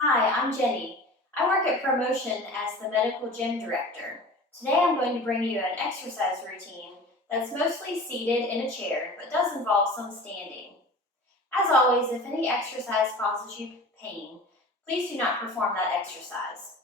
Hi, I'm Jenny. I work at Promotion as the Medical Gym Director. Today I'm going to bring you an exercise routine that's mostly seated in a chair, but does involve some standing. As always, if any exercise causes you pain, please do not perform that exercise.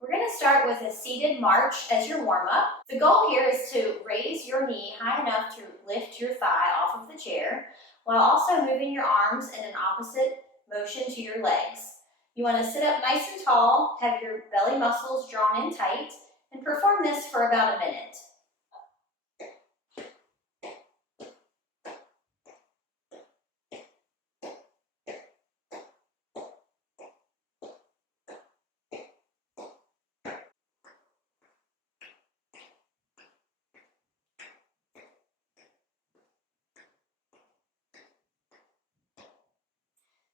We're going to start with a seated march as your warm-up. The goal here is to raise your knee high enough to lift your thigh off of the chair, while also moving your arms in an opposite motion to your legs. You want to sit up nice and tall, have your belly muscles drawn in tight, and perform this for about a minute.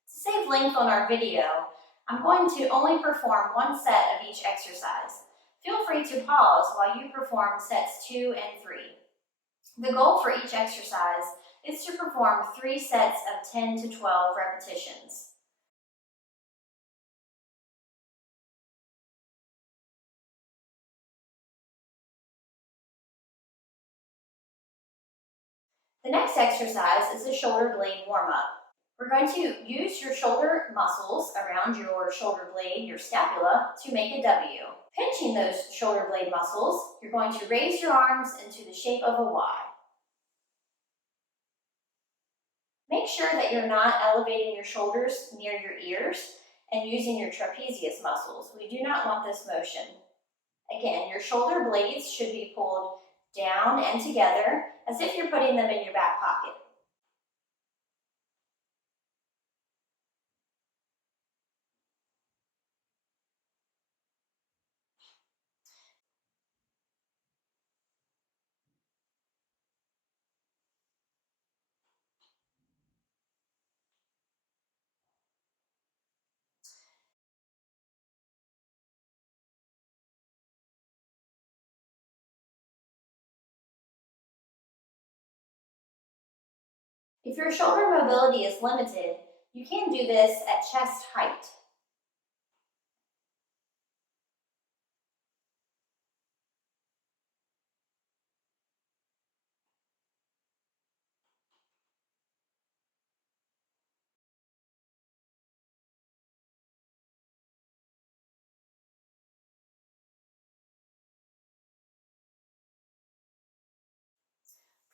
To save length on our video, I'm going to only perform one set of each exercise. Feel free to pause while you perform sets 2 and 3. The goal for each exercise is to perform 3 sets of 10 to 12 repetitions. The next exercise is a shoulder blade warm-up. We're going to use your shoulder muscles around your shoulder blade, your scapula, to make a W. Pinching those shoulder blade muscles, you're going to raise your arms into the shape of a Y. Make sure that you're not elevating your shoulders near your ears and using your trapezius muscles. We do not want this motion. Again, your shoulder blades should be pulled down and together as if you're putting them in your back pocket. If your shoulder mobility is limited, you can do this at chest height.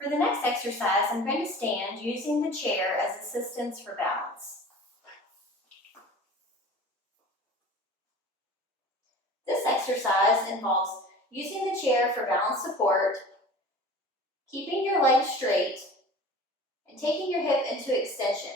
For the next exercise, I'm going to stand using the chair as assistance for balance. This exercise involves using the chair for balance support, keeping your legs straight, and taking your hip into extension.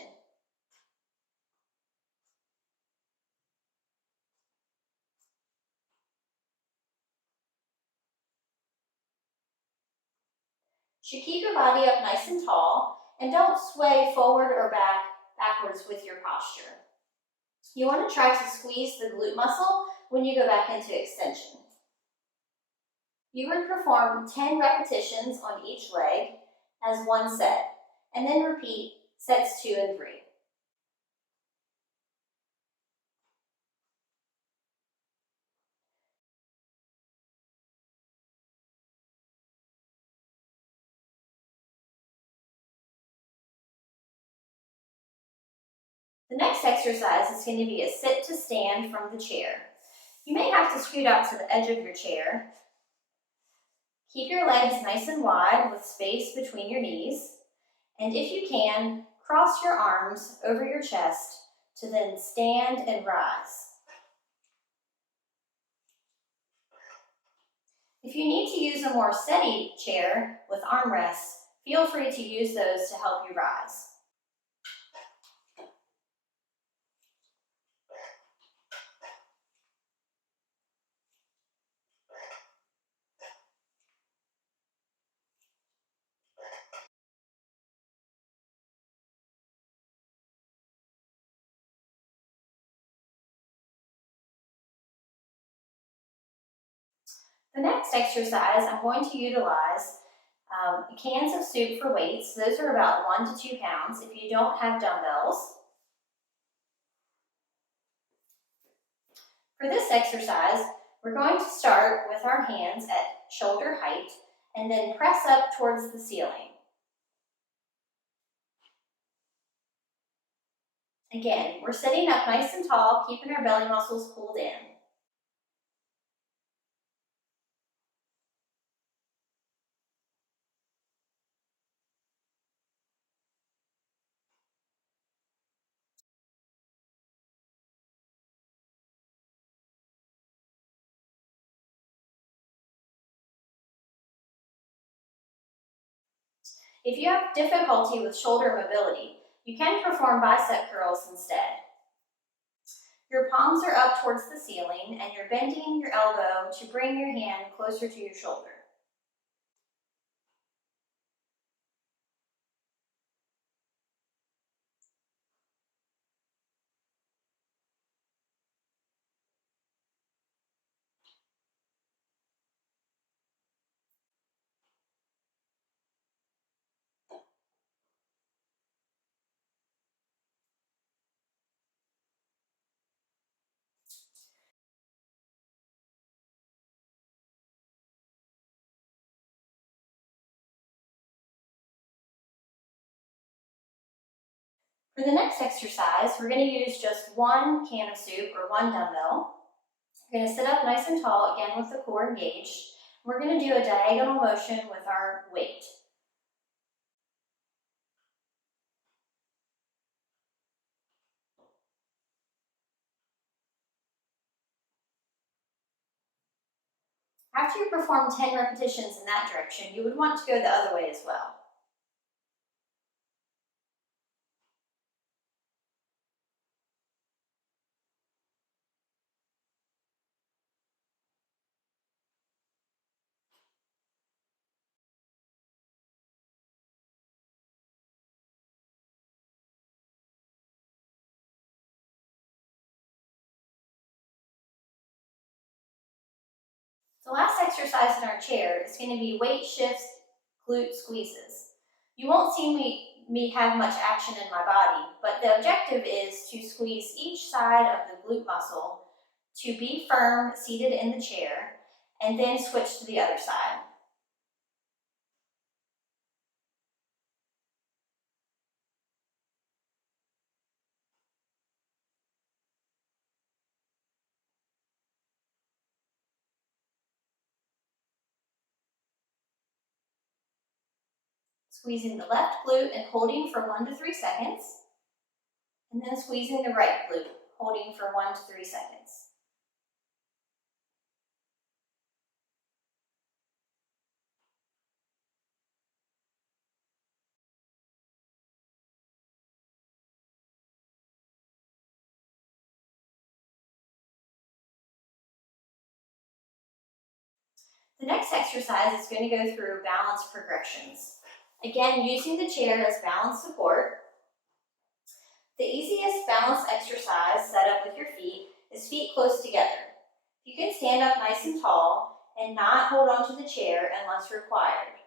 You should keep your body up nice and tall, and don't sway forward or backwards with your posture. You want to try to squeeze the glute muscle when you go back into extension. You would perform 10 repetitions on each leg as one set, and then repeat sets 2 and 3. The next exercise is going to be a sit to stand from the chair. You may have to scoot out to the edge of your chair. Keep your legs nice and wide with space between your knees. And if you can, cross your arms over your chest to then stand and rise. If you need to use a more steady chair with armrests, feel free to use those to help you rise. The next exercise, I'm going to utilize cans of soup for weights. Those are about 1 to 2 pounds if you don't have dumbbells. For this exercise, we're going to start with our hands at shoulder height and then press up towards the ceiling. Again, we're sitting up nice and tall, keeping our belly muscles pulled in. If you have difficulty with shoulder mobility, you can perform bicep curls instead. Your palms are up towards the ceiling and you're bending your elbow to bring your hand closer to your shoulder. For the next exercise, we're going to use just one can of soup or one dumbbell. We're going to sit up nice and tall, again with the core engaged. We're going to do a diagonal motion with our weight. After you perform 10 repetitions in that direction, you would want to go the other way as well. The last exercise in our chair is going to be weight shifts, glute squeezes. You won't see me have much action in my body, but the objective is to squeeze each side of the glute muscle to be firm seated in the chair and then switch to the other side. Squeezing the left glute and holding for 1 to 3 seconds, and then squeezing the right glute, holding for 1 to 3 seconds. The next exercise is going to go through balance progressions. Again, using the chair as balance support. The easiest balance exercise set up with your feet is feet close together. You can stand up nice and tall and not hold onto the chair unless required.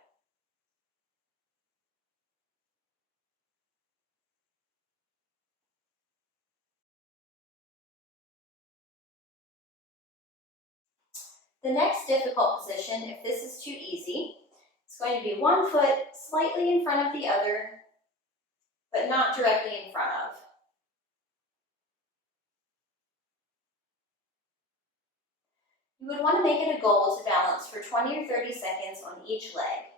The next difficult position, if this is too easy, is going to be one foot slightly in front of the other, but not directly in front of. You would want to make it a goal to balance for 20 or 30 seconds on each leg.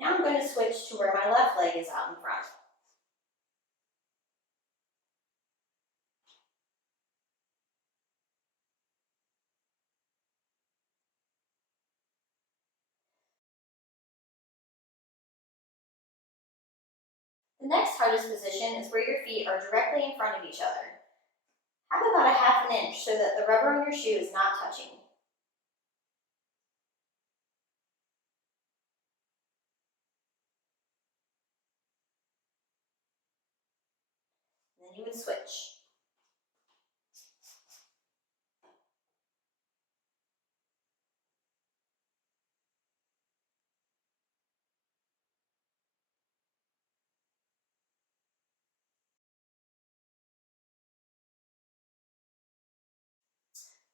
Now I'm going to switch to where my left leg is out in front. The next hardest position is where your feet are directly in front of each other. Have about a half an inch so that the rubber on your shoe is not touching. And then you would switch.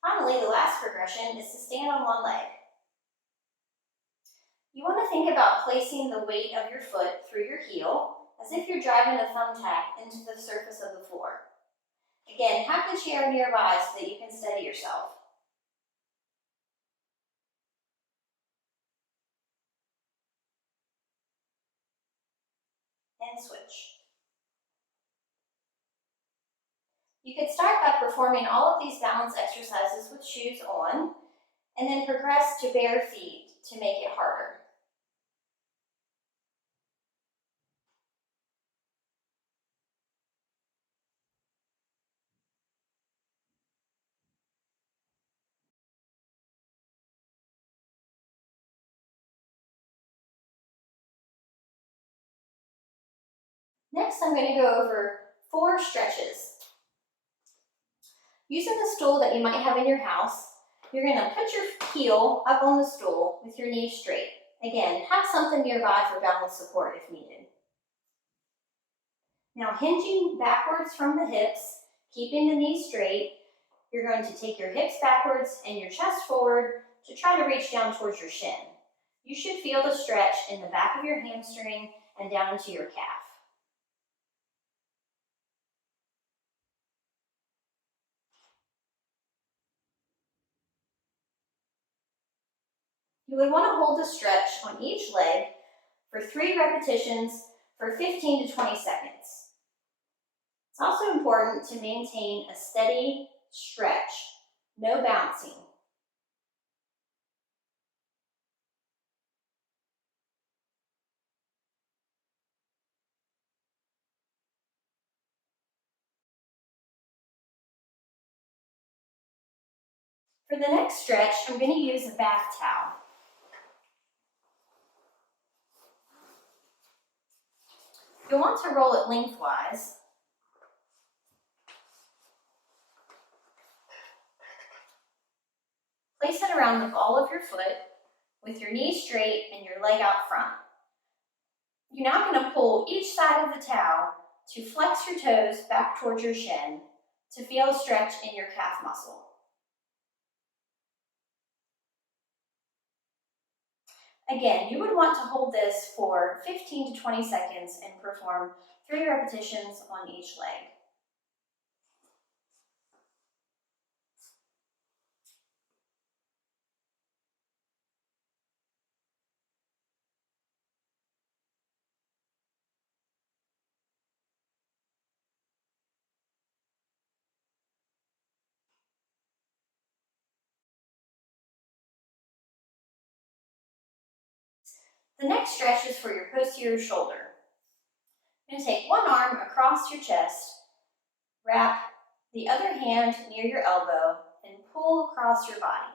Finally, the last progression is to stand on one leg. You want to think about placing the weight of your foot through your heel as if you're driving a thumbtack into the surface of the floor. Again, have the chair nearby so that you can steady yourself. And switch. You could start by performing all of these balance exercises with shoes on, and then progress to bare feet to make it harder. Next, I'm going to go over 4 stretches. Using the stool that you might have in your house, you're going to put your heel up on the stool with your knees straight. Again, have something nearby for balance support if needed. Now, hinging backwards from the hips, keeping the knees straight, you're going to take your hips backwards and your chest forward to try to reach down towards your shin. You should feel the stretch in the back of your hamstring and down into your calf. You would want to hold the stretch on each leg for 3 repetitions for 15 to 20 seconds. It's also important to maintain a steady stretch, no bouncing. For the next stretch, I'm going to use a bath towel. You'll want to roll it lengthwise. Place it around the ball of your foot with your knees straight and your leg out front. You're now going to pull each side of the towel to flex your toes back towards your shin to feel a stretch in your calf muscle. Again, you would want to hold this for 15 to 20 seconds and perform 3 repetitions on each leg. The next stretch is for your posterior shoulder. You're going to take one arm across your chest, wrap the other hand near your elbow, and pull across your body.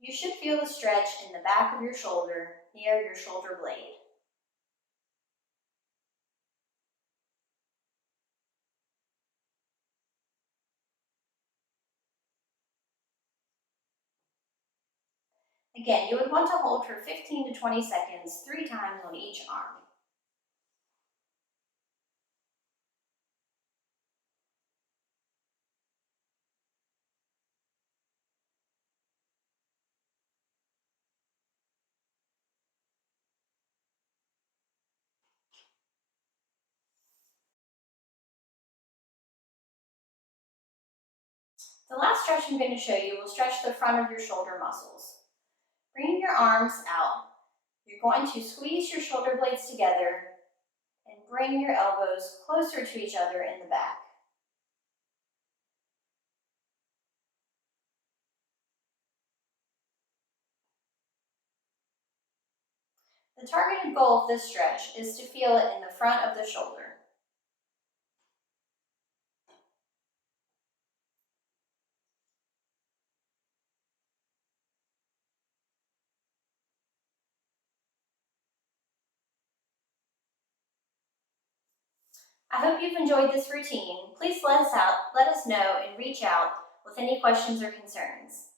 You should feel the stretch in the back of your shoulder near your shoulder blade. Again, you would want to hold for 15 to 20 seconds, 3 times on each arm. The last stretch I'm going to show you will stretch the front of your shoulder muscles. Bring your arms out. You're going to squeeze your shoulder blades together and bring your elbows closer to each other in the back. The targeted goal of this stretch is to feel it in the front of the shoulder. I hope you've enjoyed this routine. Please let us know and reach out with any questions or concerns.